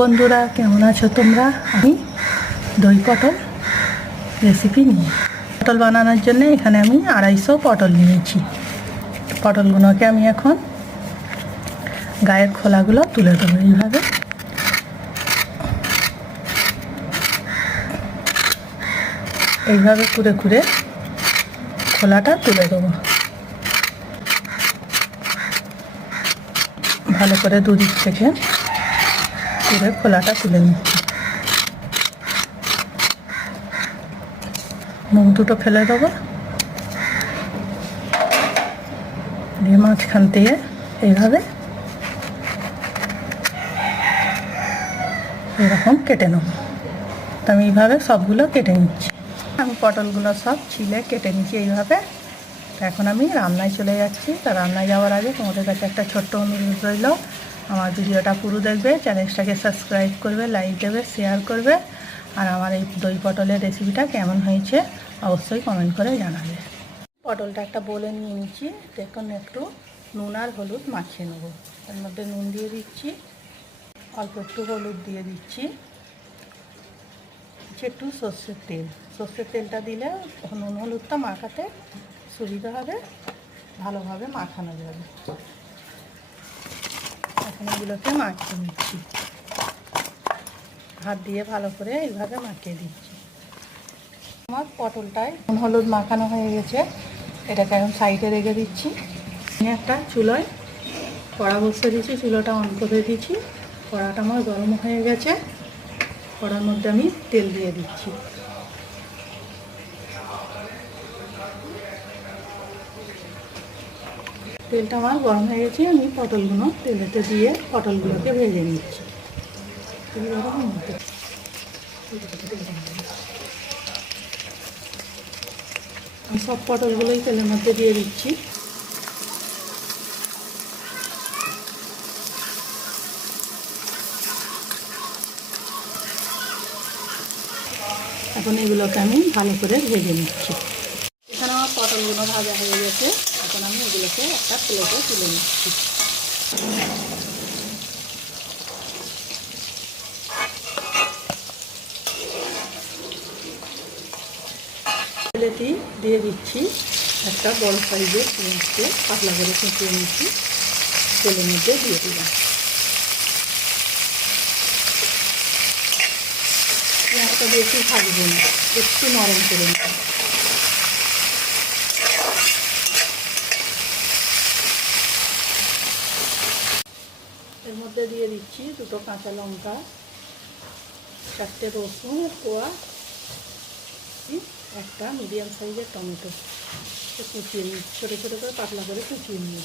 বন্ধুরা, কেমন আছো তোমরা? আমি দই পটল রেসিপি নিয়ে পটল বানানোর জন্য এখানে আমি 250 পটল নিয়েছি। পটলগুলোকে আমি এখন গায়ের খোলাগুলো তুলে দেবো। এইভাবে কুড়ে কুড়ে খোলাটা তুলে দেবো। ভালো করে দুদিক থেকে কুড়ে খোলাটা তুলে নিচ্ছি। মুখ দুটো ফেলে দেবো, দিয়ে মাঝখান থেকে এইভাবে এরকম কেটে নেব। তো আমি এইভাবে সবগুলো কেটে নিচ্ছি। আমি পটলগুলো সব ছিলে কেটে নিচ্ছি এইভাবে। এখন আমি রান্নায় চলে যাচ্ছি। তা রান্নায় যাওয়ার আগে তোমাদের কাছে একটা ছোট্ট অনুরোধ রইল, আমার ভিডিওটা পুরো দেখবে, চ্যানেলটাকে সাবস্ক্রাইব করবে, লাইক দেবে, শেয়ার করবে, আর আমার এই দই পটলের রেসিপিটা কেমন হয়েছে অবশ্যই কমেন্ট করে জানাবে। পটলটা একটা বলে নিয়ে নিচ্ছি। দেখুন, একটু নুন আর হলুদ মাখিয়ে নেব। এর মধ্যে নুন দিয়ে দিচ্ছি, অল্প একটু হলুদ দিয়ে দিচ্ছি, একটু সর্ষের তেল। সর্ষের তেলটা দিলে নুন হলুদটা মাখাতে সুবিধা হবে, ভালোভাবে মাখানো যাবে। এখন এগুলোকে মাখিয়ে নিচ্ছি, হাত দিয়ে ভালো করে এইভাবে মাখিয়ে দিচ্ছি। আমার পটলটায় নুন হলুদ মাখানো হয়ে গেছে, এটাকে এখন সাইডে রেখে দিচ্ছি। একটা চুলোয় কড়া বসিয়ে দিচ্ছি, চুলোটা অন করে দিচ্ছি। কড়াটা আমার গরম হয়ে গেছে, কড়ার মধ্যে আমি তেল দিয়ে দিচ্ছি। তেলটা আমার গরম হয়ে গেছে, আমি পটলগুলো তেলেতে দিয়ে পটলগুলোকে ভেজে নিচ্ছি। আমি সব পটলগুলোই তেলের মধ্যে দিয়ে দিচ্ছি। এখন এগুলোকে আমি ভালো করে ভেজে নিচ্ছি। এখানে আমার পটলগুলো ভাজা হয়ে গেছে, এখন আমি এগুলোকে একটা প্লেটে তুলে নিচ্ছি। প্লেটে দিয়ে দিচ্ছি একটা বড় সাইজের পেঁয়াজকে পাতলা করে কুচিয়ে নিচ্ছি, তেলের মধ্যে দিয়ে দিলাম। পেঁয়াজটা বেশি ভাজবো না, একটু নরম করে নিচ্ছি। এর মধ্যে দিয়ে দিচ্ছি দুটো কাঁচা লঙ্কা, 4টে রসুন কোয়া, একটা মিডিয়াম সাইজের টমেটো কুচিয়ে নিই, ছোটো ছোটো করে পাতলা করে কুচিয়ে নিই।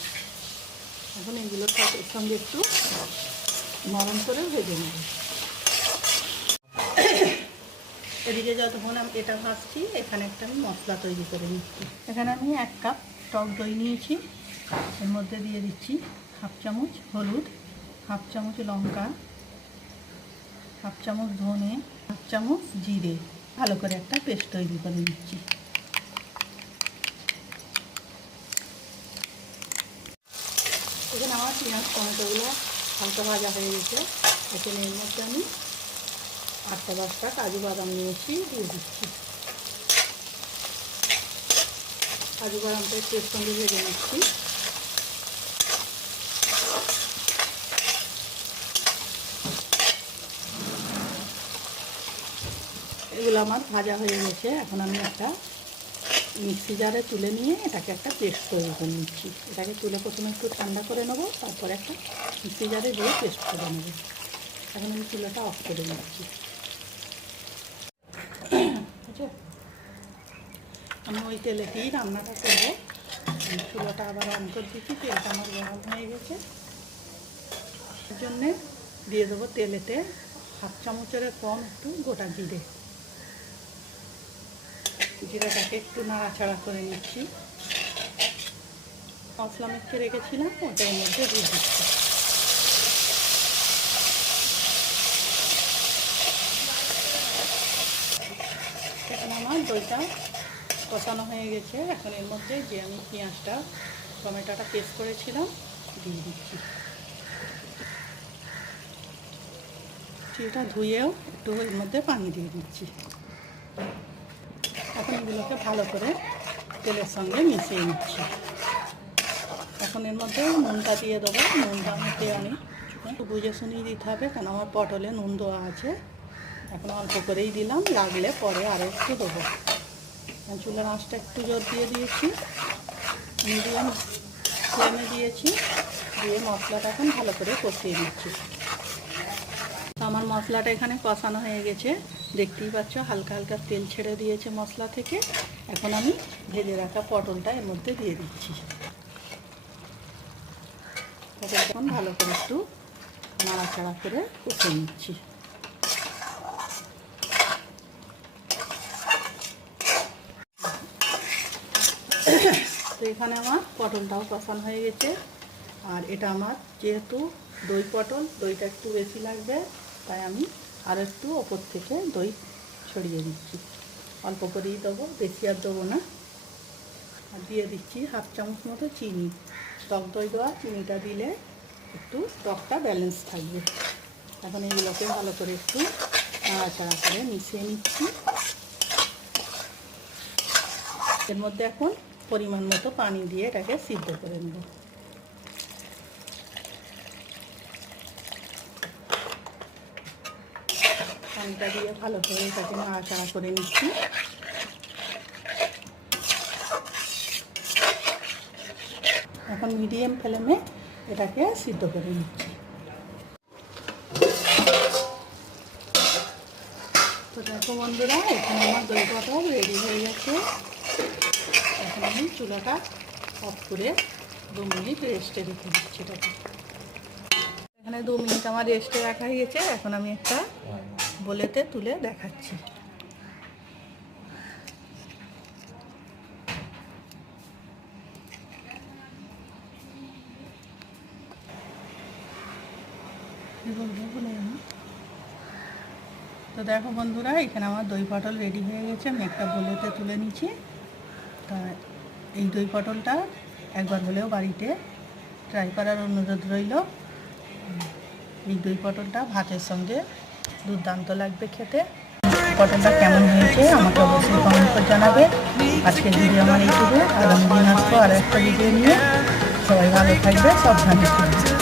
এখন এগুলো এর সঙ্গে একটু নরম করে ভেজে নেব। এদিকে যতক্ষণ আমি এটা ভাজছি, এখানে একটা আমি মশলা তৈরি করে নিচ্ছি। এখানে আমি 1 কাপ টক দই নিয়েছি, এর মধ্যে দিয়ে দিচ্ছি 1/2 চামচ হলুদ, 1/2 চামচ লঙ্কা, 1/2 চামচ ধনে, 1/2 চামচ জিরে। ভালো করে একটা পেস্ট তৈরি করে নিচ্ছি। এখানে আমার পেঁয়াজ টমেটোগুলো হালকা ভাজা হয়ে গেছে। এখানে এর মধ্যে আমি 8-10টা কাজু বাদাম নিয়েছি, দিয়ে দিচ্ছি। কাজু বাদামটা একটু এর সঙ্গে ভেজে নিচ্ছি। এগুলো আমার ভাজা হয়ে গেছে, এখন আমি একটা মিক্সি জারে তুলে নিয়ে এটাকে একটা পেস্ট তৈরি করে নিচ্ছি। এটাকে তুলে প্রথমে একটু ঠান্ডা করে নেবো, তারপরে একটা মিক্সি জারে দিয়ে পেস্ট করে নেবো। এখন আমি চুলাটা অফ করে নিচ্ছি। আমি ওই তেলেতেই রান্নাটা করবো। চুলাটা আবার অন করে দিচ্ছি, তেলটা আমার গরম হয়ে গেছে। এর জন্যে দিয়ে দেবো তেলেতে 1/2 চামচের কম একটু গোটা জিরে। জিরাটাকে একটু নাড়াচাড়া করে নিচ্ছি। মশলা মেখে রেখেছিলাম, ওটার মধ্যে দিয়ে দিচ্ছি। এখন আমার দইটা কষানো হয়ে গেছে। এখন এর মধ্যে যে আমি পেঁয়াজটা টমেটোটা পেস্ট করেছিলাম দিয়ে দিচ্ছি। চিড়েটা ধুয়েও একটু এর মধ্যে পানি দিয়ে দিচ্ছি। এখন এগুলোকে ভালো করে তেলের সঙ্গে মিশিয়ে নিচ্ছি। এখন এর মধ্যে নুনটা দিয়ে দেবো। নুনটা মধ্যে আমি একটু বুঝে শুনিয়ে দিতে হবে, কারণ আমার পটলে নুন দেওয়া আছে। এখন অল্প করেই দিলাম, লাগলে পরে আরও একটু দেবো। চুলার আঁচটা একটু জোর দিয়ে দিয়েছি, মিডিয়াম ফ্লেমে দিয়েছি, দিয়ে মশলাটা এখন ভালো করে কষিয়ে নিচ্ছি। তো আমার মশলাটা এখানে কষানো হয়ে গেছে, দেখতেই পাচ্ছ হালকা হালকা তেল ছেড়ে দিয়েছে মশলা থেকে। এখন আমি ভেজে রাখা পটলটা এর মধ্যে দিয়ে দিচ্ছি। পটলটা এখন ভালো করে একটু নাড়াচাড়া করে কষে নিচ্ছি। তো এখানে আমার পটলটাও কষানো হয়ে গেছে। আর এটা আমার যেহেতু দই পটল, দইটা একটু বেশি লাগবে, তাই আমি আরও একটু ওপর থেকে দই ছড়িয়ে দিচ্ছি। অল্প করেই দেবো, বেশি আর দেবো না। আর দিয়ে দিচ্ছি 1/2 চামচ মতো চিনি। টক দই দেওয়া, চিনিটা দিলে একটু টকটা ব্যালেন্স থাকবে। এখন এইগুলোকে ভালো করে একটু নাড়াচাড়া করে মিশিয়ে নিচ্ছি। এর মধ্যে এখন পরিমাণ মতো পানি দিয়ে এটাকে সিদ্ধ করে নেব। পানিটা দিয়ে ভালো করে এটাকে নাড়াচাড়া করে নিচ্ছি। এখন মিডিয়াম ফ্লেমে এটাকে সিদ্ধ করে নিচ্ছি। তো দেখো বন্ধুরা, এখানে আমার দই পটল রেডি হয়ে গেছে। এখন আমি চুলাটা অফ করে 2 মিনিট রেস্টে রেখে দিচ্ছি এটাকে। এখানে 2 মিনিট আমার রেস্টে রাখা হয়ে গেছে। এখন আমি একটা বলেতে তুলে দেখাচ্ছি। তো দেখো বন্ধুরা, এখানে আমার দই পটল রেডি হয়ে গেছে। আমি একটা বলেতে তুলে নিচ্ছি। তা এই দই পটলটা একবার হলেও বাড়িতে ট্রাই করার অনুরোধ রইল। এই দই পটলটা ভাতের সঙ্গে দুর্দান্ত লাগবে খেতে। পটলটা কেমন হয়েছে আমাকে অবশ্যই কমেন্ট করে জানাবে। আজকের ভিডিও আমার এইটুকু। আগামী দিন আসবো আর একটা ভিডিও নিয়ে। সবাই ভালো থাকবে, সাবধানে থাকবে।